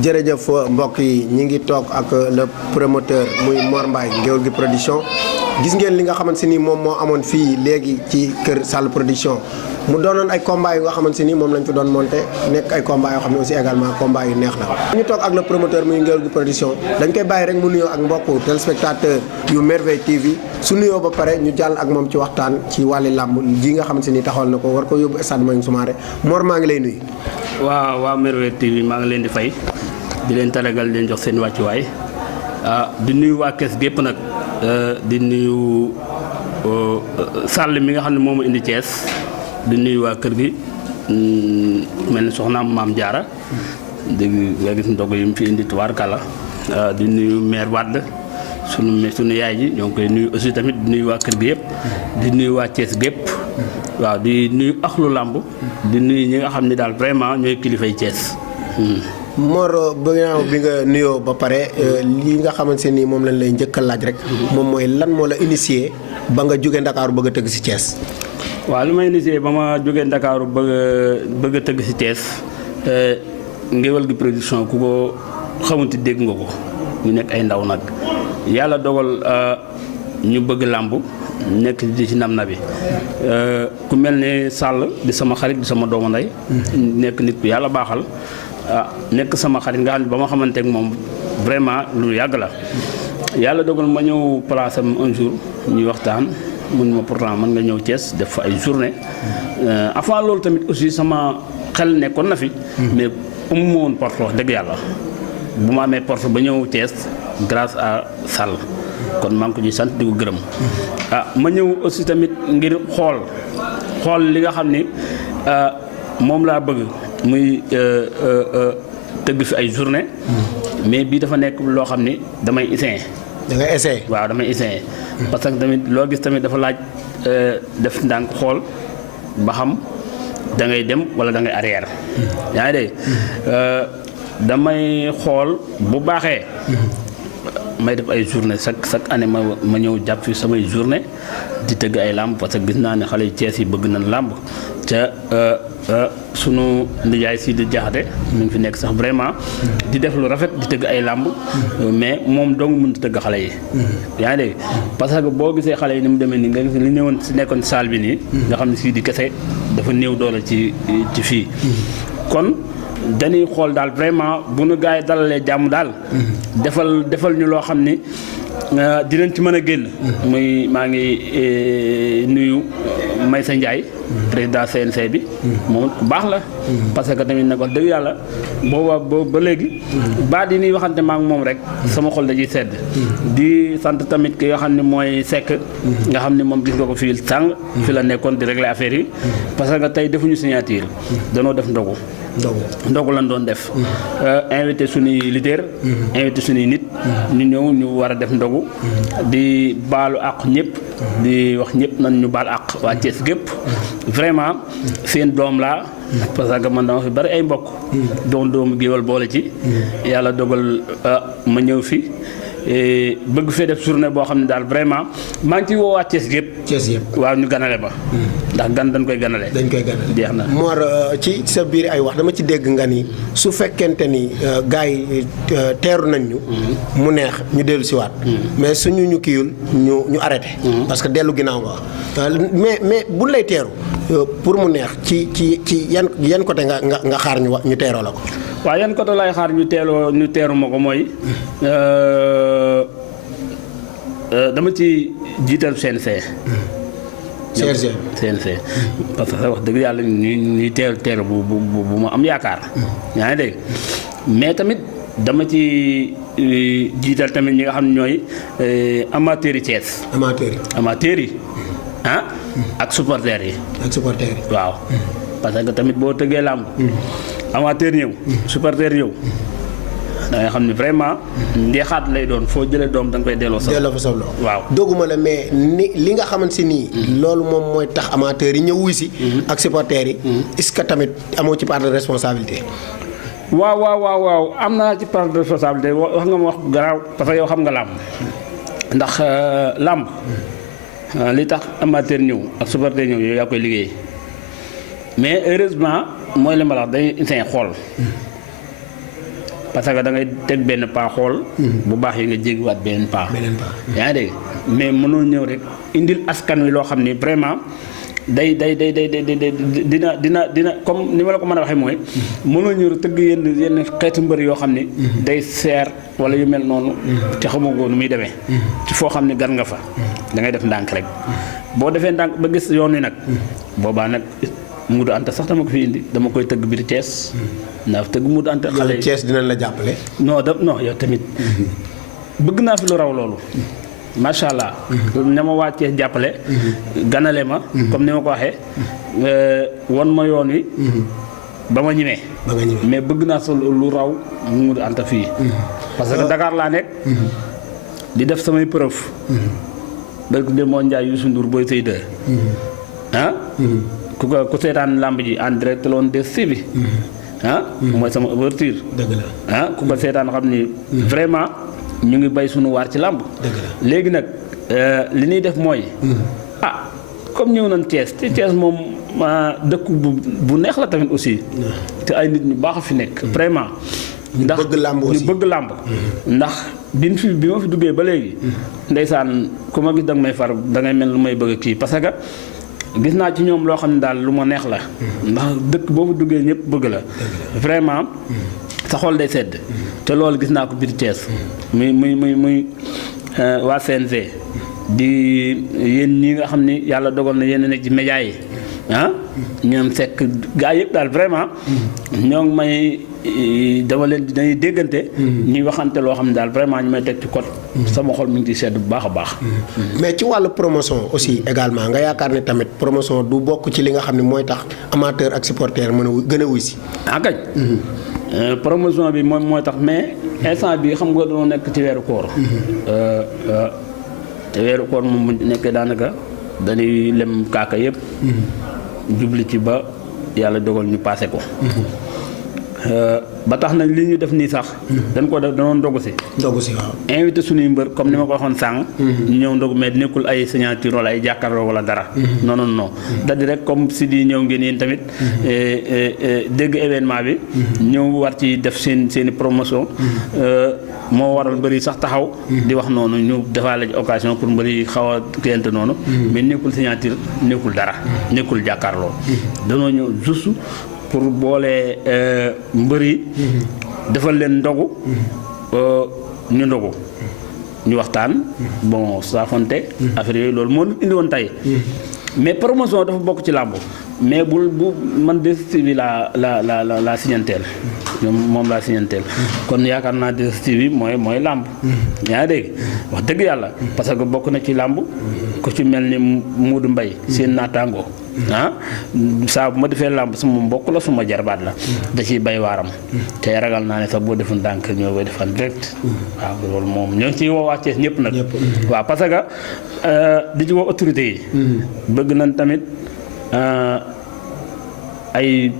jërëjëf mbokk yi ñi ngi toog ak le promoteur muy Mor Mbaye Ngéwél gi production gis ngeen li nga xamante ni moom moo amoon fii léegi ci kër Sall production mu doonoon ay combat yu nga xamante ni moom lañ fi doon monté nekk ay combat yoo xam ne aussi également combat yu neex la. ñu toog ak le promoteur muy Ngéwél gi production dañ koy bàyyi rek mu nuyoo ak mbokku téléspectateur yu Merveille TV su nuyoo ba pare ñu jàll ak moom ci waxtaan ci wàlli làmb ji nga xamante ni taxawal na ko war ko yóbbu stade Maniang Soumaré Mor maa ngi lay nuyu. waaw Merveille TV maa ngi leen di fay di leen taragal leen jox seen wàccuwaay di nuyu waa kees gépp nag di nuyu Sall mi nga xam ne moom indi Thiès di nuyu waa kër gi mel ni soxnaam Maam Jaara dégg nga gis ndog yi mu fi indi tubaarkàlla di nuyu maire Wade sunu yaay ji ñoo ngi koy nuyu aussi tamit di nuyu waa kër gi yëpp di nuyu waa Thiès gépp waaw di nuyu axlu làmb di nuyu ñi nga xam ne daal vraiment ñooy kilifay Thiès. Mor bi nga nuyoo ba pare li nga xamante ni moom lañ lay njëkk a laaj rek moom mooy lan moo la initié ba nga jógee Ndakaaru bëgg a tëgg si Thiès. waaw li ma initié ba ma jógee Ndakaaru bëgg a tëgg si Thiès Ngéwél gi production ku ko xamuti dégg nga ko ñu nekk ay ndaw nag yàlla dogal ñu bëgg làmb nekk di ci nam na bi ku mel ne Sall di sama xarit di sama doomu ndey nekk nit ku yàlla baaxal nekk sama xarit nga xam ne ba ma xamante ak moom vraiment lu yàgg la yàlla dogal ma ñëw place am un jour ñuy waxtaan mun ma pourtant mën nga ñëw Thiès def fa ay journée avant loolu tamit aussi sama xel nekkoon na fi mais amu ma woon porte wax dëgg yàlla bu ma amee porte ba ñëw Thiès grâce à Sall kon maa ngi ko ci sant di ko gërëm ma ñëw aussi tamit ngir xool li nga xam ni moom laa bëgg muy tëgg fi ay journée mais bii dafa nekk loo xam ni damay essayer. da ngay essayer. waaw damay essayer. parce que tamit loo gis tamit dafa laaj def ndànk xool ba xam da ngay dem wala da ngay arrière. yaa ngi dégg damay xool bu baaxee. may def ay journée chaque année ma ñëw jàpp fi samay journée di tëgg ay làmb parce que gis naa ne xale yu Cees yi bëgg nañ làmb ca sunu nijaay si di jaxate mu ngi fi nekk sax vraiment di def lu rafet di tëgg ay làmb mais moom dong mënut a tëgg xale yi yaa ngi dégg parce que boo gisee xale yi ni mu demee nii nga gis li ñëwoon si nekkoon salle bi nii nga xam ne sii di kese dafa néew doole ci fii kon dañuy xool daal vraiment bu nu gars yi dalalee jàmm daal defal ñu loo xam ni dinañ ci mën a génn muy maa ngi nuyu Maysa Ndiaye président CNC bi moom ku baax la parce que tamit nag wax dëgg yàlla booba ba léegi baat yi ñuy waxante maa ngi moom rek sama xol da ciy sedd di sant tamit ki nga xam ne mooy Seck nga xam ne moom gis nga ko fii sàng fi la nekkoon di régler affaire yi parce que tey defuñu signature danoo def ndogu lan doon def invité suñuy leader invité suñuy nit ñu ñëw ñu war a def ndogu di baalu àq ñëpp di wax ñëpp nan ñu baal àq waa Thiès gépp vraiment seen doom laa parce que man dama fi bari ay mbokk doomu géwél boole ci yàlla dogal ma ñëw fi bëgg fee def journée boo xam ne daal vraiment maa ngi ciy woowaat Thiès yëpp waaw ñu ganale ma ndax gan dañ koy ganale jeex na Mor ci sa biir ay wax dama ci dégg nga ni su fekkente ni gars yi teeru nañ ñu mu neex ñu dellu si waat mais suñu ñu kiiwul ñu arrêté parce que dellu ginnaaw nga wax mais buñ lay teeru pour mu neex ci yan côté nga xaar ñu teeroo la ko waaw yan côté lay xaar ñu teeru ma ko mooy dama ci jiital CNC parce que wax dëgg yàlla ñuy teeru bu ma am yaakaar yaa ngi dégg mais tamit dama ci jiital tamit ñi nga xam ne ñooy amateurs yi Thiès amateurs yi ak supporters yi waaw parce que tamit boo tëggee làmb amateur ñëw supporter ñëw da nga xam ne vraiment ndeexaat lay doon foo jëlee doom da nga koy delloo fa solo waaw dogguma la mais li nga xamante si nii loolu moom mooy tax amateurs yi ñëw wuy si ak supporters yi est-ce que tamit amoo ci part de responsabilité waaw am naa ci part de responsabilité wax nga ma wax garaaw parce que yow xam nga làmb ndax làmb li tax amateur ñëw ak supporter ñëw yow yaa koy liggéey mais heureusement mooy li ma la wax day xool parce que da ngay teg benn pas xool. bu baax yi nga jéggiwaat beneen pas. yaa ngi dégg mais mënoo ñëw rek indil askan wi loo xam ni vraiment day dina comme ni ma la ko mën a waxee mooy. mënoo ñëw tëgg yenn xeetu mbër yoo xam ni. day seer wala yu mel noonu. te xamoo ko nu muy demee. ci foo xam ni gan nga fa. da ngay def ndànk rek. boo defee ndànk ba gis yoon wi nag. boobaa nag Modou Anta sax dama ko fi indi dama koy tëgg biir Thiès. ndax tëgg Modou Anta xale yi Thiès dinañ la jàppale. non yow tamit. bëgg naa fi lu raw loolu. macha allah. ña ma waa Thiès jàppale. ganale ma. comme ni ma ko waxee. won ma yoon wi. ba ma ñimee. mais bëgg naa sol lu raw Modou Anta fii. parce que Dakar laa nekk. di def samay preuve. dëgg de moo Ndiaye Youssou Ndour booy sëy ah. ku seetaan lamb ji en direct loon des bi. mooy sama ouverture. dëgg la ku ko seetaan xam ni vraiment ñu ngi bay sunu waar ci làmb. léegi nag li ñuy def mooy. comme ñëw nañ Thiès te Thiès moom dëkk bu neex la tamit aussi. te ay nit ñu baax a fi nekk vraiment. ndax ñu bëgg làmb. ndax bi ma fi duggee ba léegi. ndeysaan ku ma gis danga may far dangay mel lu may bëgg kii parce que. gis naa ci ñoom loo xam ne daal lu ma neex la. ndax dëkk boobu duggee ñëpp bëgg la. vraiment sa xol day sedd. te loolu gis naa ko biir Thiès. muy waa CNG. di yéen ñi nga xam ni yàlla dogal na yéen a nekk ci média yi. ñoom fekk gaa yëpp daal vraiment. ñoo ngi may dama leen dañuy déggante. ñuy waxante loo xam ne daal vraiment ñu may teg ci code. sama xol mi ngi ci sedd bu baax a baax. mais ci wàllu promotion aussi également nga yaakaar ne tamit promotion du bokk ci li nga xam ne mooy tax amateur ak supporter mën a gën a wuy si. kañ. promotion bi moom mooy tax mais instant bi xam nga dañoo nekk ci weeru koor. te weeru koor moom bu nekkee daanaka dañuy lem kaaka yëpp. jubli ci ba yàlla dogal ñu paase ko. ba tax na li ñu def nii sax. dañ ko def danoon ndogu si. waaw. invité suñuy mbër comme ni ma ko waxoon sànq. ñu ñëw ndogu mais nekkul ay signature wala ay jàkkaarloo wala dara. non. da-di rek comme si di ñëw ngeen yéen tamit. dégg événement bi. ñëw war ci def seeni promotion. moo waral mbër yi sax taxaw. di wax noonu ñu defaale ci occasion pour mbër yi xaw a kiyante noonu. mais nekkul signature nekkul dara. nekkul jàkkaarloo. danoo ñëw juste. pour boole mbër yi. defal leen ndogu. ñu ndogu. ñu waxtaan. bon saafonte. affaire yooyu loolu moo indi woon tey. mais promotion dafa bokk ci làmb. mais bu man DSTV la signanteel. moom laa signanteel. kon yaakaar naa DSTV mooy làmb. yaa ngi dégg wax dëgg yàlla. parce que bokk na ci làmb. ku ci mel ni Modou Mbaye seen naataango. saa bu ma defee làmb suma mbokk la suma jarbaat la. da ciy bay waaram. te ragal naa ne sax boo defoon ndànk ñoo koy defal direct. waaw loolu moom ñoo ngi ciy woo waa Thiès ñëpp nag. waaw parce que di ci woo autorité yi. bëgg nañ tamit ay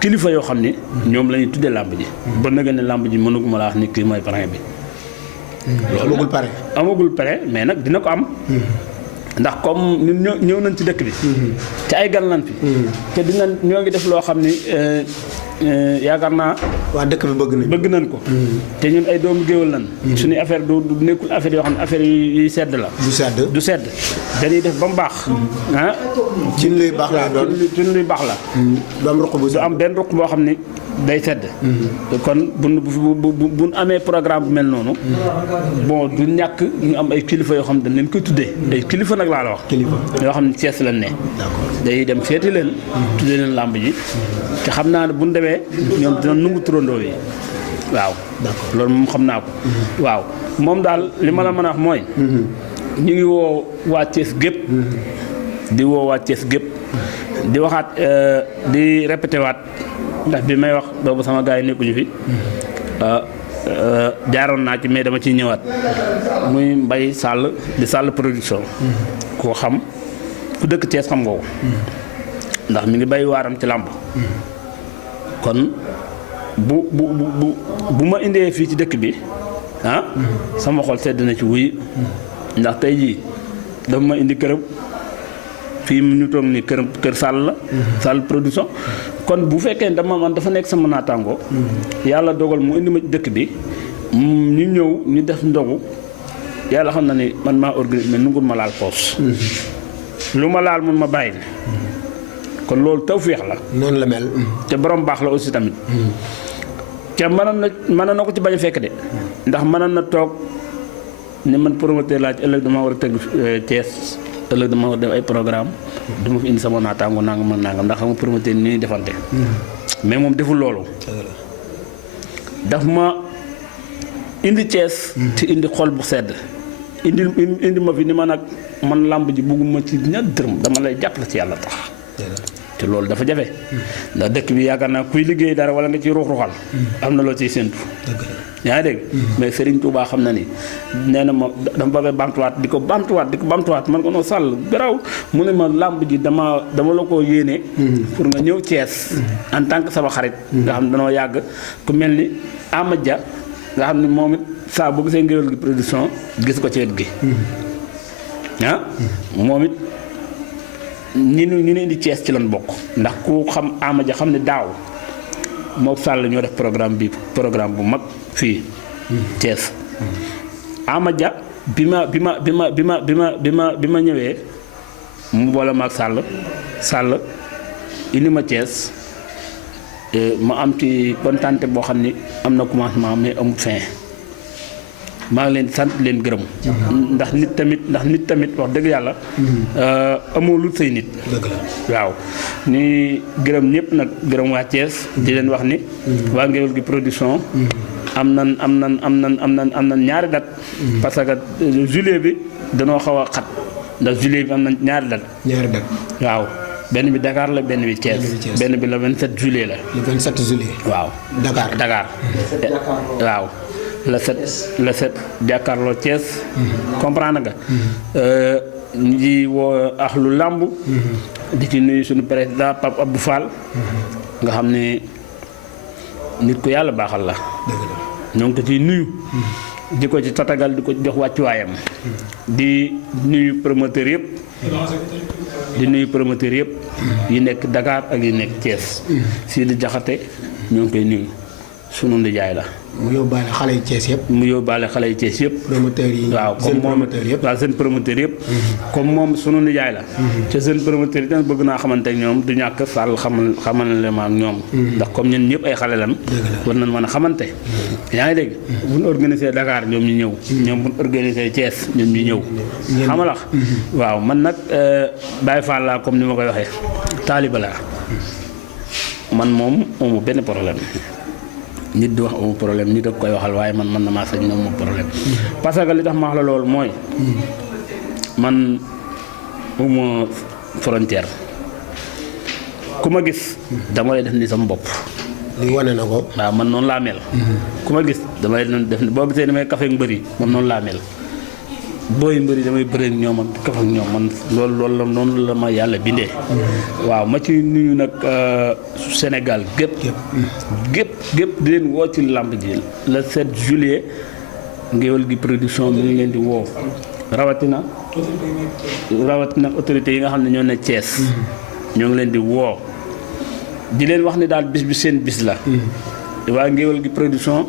kilifa yoo xam ni. ñoom la ñuy tuddee làmb ji. ba nga ne làmb ji mënuguma la wax ni kii mooy parrain bi. loolu amagul pare mais nag dina ko am. ndax comme ñun ñëw nañ ci dëkk bi. te ay gan lan fi. te ñoo ngi def loo xam ni yaakaar naa. waa dëkk bi bëgg nañ ko. te ñun ay doomu géwël lan. suñu affaire du nekkul affaire yoo xam ne affaire yuy sedd la. du sedd. dañuy def ba mu baax. ci luy baax la doon ci luy baax la. du am benn ruq boo xam ni day sedd. kon bu amee programme bu mel noonu. bon du ñàkk ñu am ay kilifa yoo xam ne dañ leen koy tuddee. ay kilifa nag laa la wax. yoo xam ne Thiès lañ ne. day dem seeti leen. tuddee leen làmb ji. te xam naa ne bu ñu demee ñoom dina nungu turandoo yi. waaw. loolu moom xam naa ko. waaw moom daal li ma la mën a wax mooy. ñu ngi woo waa Thiès gépp. di woo waa Thiès gépp. di waxaat di répété waat. ndax bi may wax boobu sama gars yi nekkuñu fi. jaaroon naa ci mais dama ciy ñëwaat. muy Mbaye Sall di Sall production. koo xam ku dëkk Thiès xam nga ko. ndax mi ngi bay waaram ci làmb. kon bu ma indee fii ci dëkk bi sama xol sedd na ci wuy ndax tey jii dafa ma indi këram fii mu ñu toog ni kër Sall la. Sall production kon bu fekkee man dafa nekk sama naataango yàlla dogal mu indi ma dëkk bi ñu ñëw ñu def ndogu yàlla xam na ni man maa organisé mais nungul ma laal poos lu ma laal mun ma bàyyi kon loolu tawféex la noonu la mel te borom baax la aussi tamit te mënoon na ko ci bañ a fekk de ndax mënoon na toog ne man promoteur laa ci ëllëg dama war a tëgg Thiès ëllëg dama war a def ay programme duma fi indi sama naataango nangam ndax xam nga promoteur ni ñuy defante mais moom deful loolu daf ma indi Thiès te indi xol bu sedd indi ma fi ni ma nag man làmb ji bugguma ci ña dërëm dama lay jàppale ci yàlla tax te loolu dafa jafe ndax dëkk bi yaakaar naa kuy liggéey dara wala nga ciy ruux-ruuxal am na loo ciy séntu yaa ngi dégg mais Serigne Touba xam na ni nee na ma dama bëgg a bamtuwaat di ko bamtuwaat man ko noo sàll garaw mu ne ma làmb ji dama la ko yéene pour nga ñëw Thiès en tant que sama xarit nga xam ne danoo yàgg ku mel ni Amadia nga xam ne moom it saa bu gisee Ngéwél gi production gis ko ci wet gi moom it ñu ne indi Thiès ci lan bokk ndax ku xam Amadia xam ne daaw moo Sall ñoo def programme bu mag fii Thiès Amadia bi ma ñëwee mu boole ma ak Sall indi ma Thiès ma am ci kontante boo xam ni am na commencement mais amul fin maa ngi leen sant leen gërëm ndax nit tamit wax dëgg yàlla amoo lu say nit waaw ni gërëm ñëpp nag gërëm waa Thiès di leen wax ni waa Ngéwél gi production am nan ñaari date parce que juillet bi danoo xaw a xat ndax juillet bi am na ñaari date waaw benn bi Dakar la benn bi Thiès benn bi le 27 juillet la le 27 juillet waaw Dakar waaw le 7 jàkkaarloo Thiès comprendre nga ñu ngi woo axlu làmb di ci nuyu suñu président Pape Abdou Fall nga xam ne nit ku yàlla baaxal la ñoo ngi ko ciy nuyu di ko ci tatagal di ko jox wàccuwaayam di nuyu promoteur yëpp yi nekk Dakar ak yi nekk Thiès Sidi Jaxate ñoo ngi koy nuyu sunu ndijaay la mu yóbbaale xale yi Thiès yëpp promoteurs yi waaw comme moom waaw seen promoteur yëpp comme moom sunu nijaay la te seen promoteur yi tamit bëgg naa xamante ak ñoom du ñàkk Sall xamal le ma ak ñoom ndax comme ñun ñëpp ay xale lan war nañ mën a xamante yaa ngi dégg bu ñu organisé Dakar ñoom ñu ñëw ñoom bu ñu organisé Thiès ñoom ñu ñëw xamalax waaw man nag Baye Fall laa comme ni ma koy waxee taaliba laa man moom amu benn problème nit di wax amu problème nit ak koy waxal waaye man na maa sañ na amu problème parce que li tax ma wax la loolu mooy man amu frontière ku ma gis dama lay def ni sama bopp li wane na ko waaw man noonu laa mel ku ma gis dama lay def ni boo gisee damay kafe ak mbëri man noonu laa mel booy mbëri damay bëre ak ñoom ak kaf ak ñoom man loolu la noonu la ma yàlla bindee waaw ma ci nuyu nag Sénégal gépp di leen woo ci làmb ji le 7 juillet Ngéwél gi production bi ñu leen di woo rawatina autorités yi nga xam ne ñoo ne Thiès ñoo ngi leen di woo di leen wax ni daal bis bi seen bis la waa Ngéwél gi production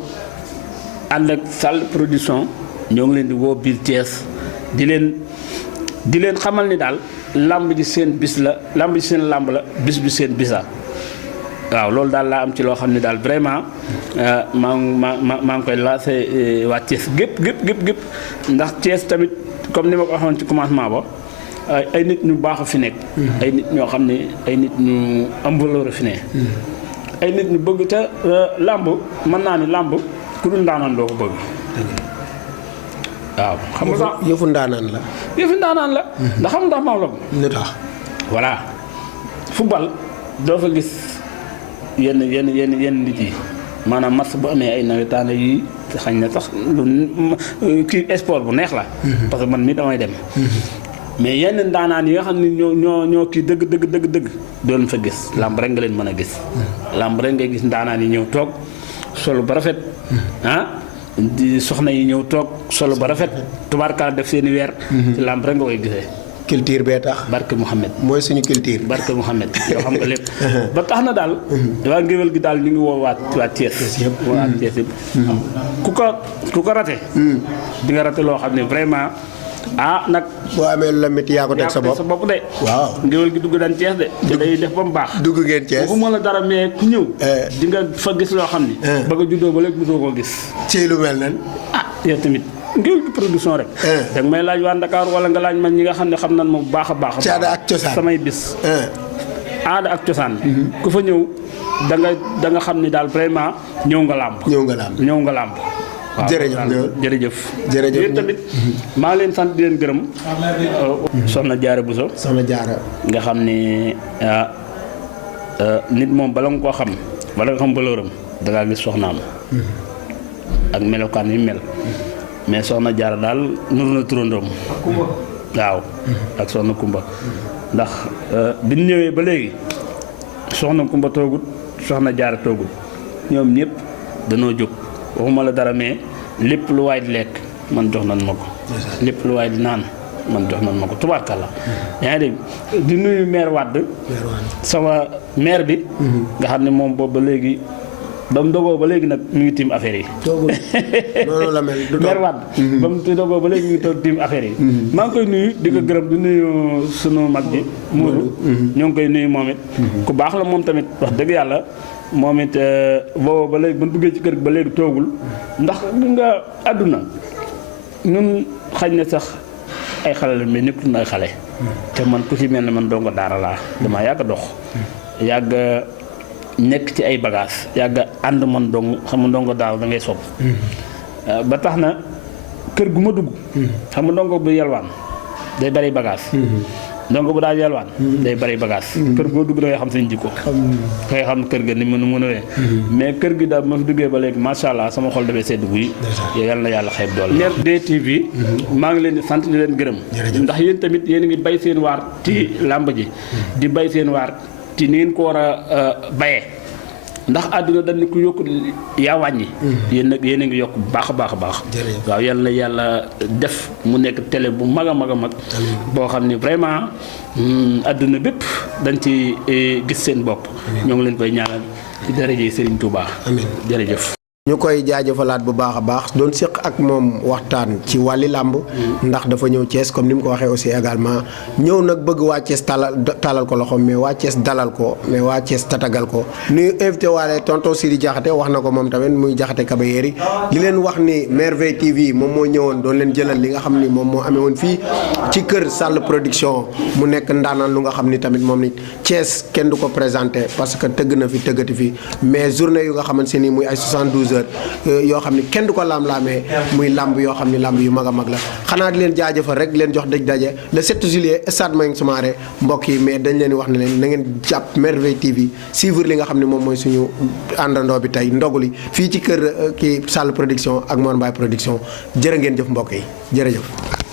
ànd ak Sall production ñoo ngi leen di woo biir Thiès di leen xamal ni daal làmb ji seen bis la làmb ji seen làmb la bis bi seen bisa waaw loolu daal laa am ci loo xam ne daal vraiment maa ngi koy lancé waa Thiès gépp ndax Thiès tamit comme ni ma ko waxoon ci commencement ba ay nit ñu baax a fi nekk ay nit ñoo xam ne ay nit ñu am valeur fi ne ay nit ñu bëgg te làmb mën naa ni làmb ku dul ndaanaan doo ko bëgg waaw xam nga sax yëfu ndaanaan la ndax xam nga maam la ko lu tax voilà football doo fa gis yenn nit yi maanaam match bu amee ay nawetaane yi xañ na sax lu kii sport bu neex la parce que man mii damay dem mais yenn ndaanaan yi nga xam ne ñoo kii dëgg doon fa gis làmb rek nga leen mën a gis làmb rek ngay gis ndaanaan yi ñëw toog solo ba rafet di soxna yi ñëw toog solo ba rafet tubaarkaal def seeni weer ci làmb rek nga koy gisee culture bee tax. barke Mouhamed. mooy suñu culture. barke Mouhamed yoo xam nga lépp. ba tax na daal. waa ngéwél gi daal ñu ngi woo waa Thiès. waa Thiès yëpp. ku ko rate. di nga rate loo xam ne vraiment nag. boo amee lu la métti yaa ko teg sa bopp de. waaw ngéwél gi dugg daan Thiès de. te day def ba mu baax. dugg ngeen Thiès waxuma la dara mais ku ñëw. di nga fa gis loo xam ni. ba nga juddoo ba léegi mosoo koo gis. ci lu mel nan. yow tamit. ngéwél gi production rek. danga may laaj waa Dakar wala nga laaj man ñi nga xam ne xam nan ma bu baax a baax. ci aada ak cosaan samay bis. aada ak cosaan. ku fa ñëw da nga xam ni daal vraiment ñëw nga làmb. waaw jërëjëf yéen tamit maa leen sant di leen gërëm. soxna Jaara Buso. soxna Jaara. nga xam ni nit moom bala nga koo xam bala nga xam valeuram dangaa gis soxnaam. ak melokaan yi mel. mais soxna Jaara daal nuru na turandoom. waaw ak soxna Kumba. ndax bi ñu ñëwee ba léegi soxna Kumba toogut soxna Jaara toogut ñoom ñëpp danoo jóg. waxuma la dara mais lépp lu waay di lekk man jox nan ma ko. lépp lu waay di naan man jox nan ma ko tubaarkàlla. yaa ngi dégg di nuyu maire Wade. sama maire bi. nga xam ne moom boobu ba léegi ba mu dogoo ba léegi nag mu ngi tiim affaire yi. noonu la mel du maire Wade. ba mu dogoo ba léegi mu ngi toog tiim affaire yi. maa ngi koy nuyu di ko gërëm di nuyu sunu mag ji. Moodu ñoo ngi koy nuyu moom it. ku baax la moom tamit wax dëgg yàlla. moom it boobu ba léegi ba duggee ci kër gi ba léegi toogul ndax li nga àdduna ñun xañ na sax ay xale la mais nekkul ay xale. te man ku ci mel ne man dongo daara laa damaa yàgg a dox. yàgg nekk ci ay bagages yàgg ànd man dong xam nga ndongo daara da ngay sopp ba tax na kër gu ma dugg. xam nga ndongo bu yalwaan day bari bagage. ndongo bu daal yalwaan day bari bagage. kër goo dugg da ngay xam seen jikko. da ngay xam kër ga ni mu mënee. mais kër gi daal ma fi duggee ba léegi macha allah sama xol dafay sedd guy. yal na yàlla xeeb doole. Leer DTV maa ngi leen di sant di leen gërëm. ndax yéen tamit yéen a ngi bay seen waar ci làmb ji. di bay seen waar ci ni ngeen ko war a bayee. ndax àdduna dañ ne ku yokk yaa wàññi. yéen nag yéen a ngi yokk bu baax a baax a baax. waaw yal na yàlla def mu nekk télé bu mag a mag a mag. boo xam ne vraiment àdduna bépp dañ ci gis seen bopp. ñoo ngi leen koy ñaanal ci daraja Serigne Touba. jërëjëf. ñu koy jaajëfalaat bu baax a baax doon séq ak moom waxtaan ci wàlli làmb ndax dafa ñëw Thiès comme ni mu ko waxee aussi également ñëw nag bëgg waa Thiès talal ko loxo mais waa Thiès dalal ko mais waa Thiès tatagal ko nuy invité waale tonton Sidi Diakhaté wax na ko moom tamit muy Diakhaté Kabayeri di leen wax ni Merveille TV moom moo ñëwoon doon leen jëlal li nga xam ni moom moo amee woon fii ci kër Sall Production mu nekk ndaanaan lu nga xam ni tamit moom nit Thiès kenn du ko présenté parce que tëgg na fi tëggati fi mais journée yu nga xamante ni muy ay 72 yoo xam ni kenn du ko laam-laamee muy lamb yoo xam ni lamb yu mag a mag la xanaa di leen jaajëfal rek di leen jox dëj daje le 7 juillet stade Mayang Soumaré mbokk yi mais dañ leen di wax ne leen na ngeen jàpp Merveille TV suivre li nga xam ne moom mooy suñu àndandoo bi tey ndoguli fii ci kër kii Sall Production ak Mor Mbaye Production jërë ngeen jëf mbokk yi jërëjëf.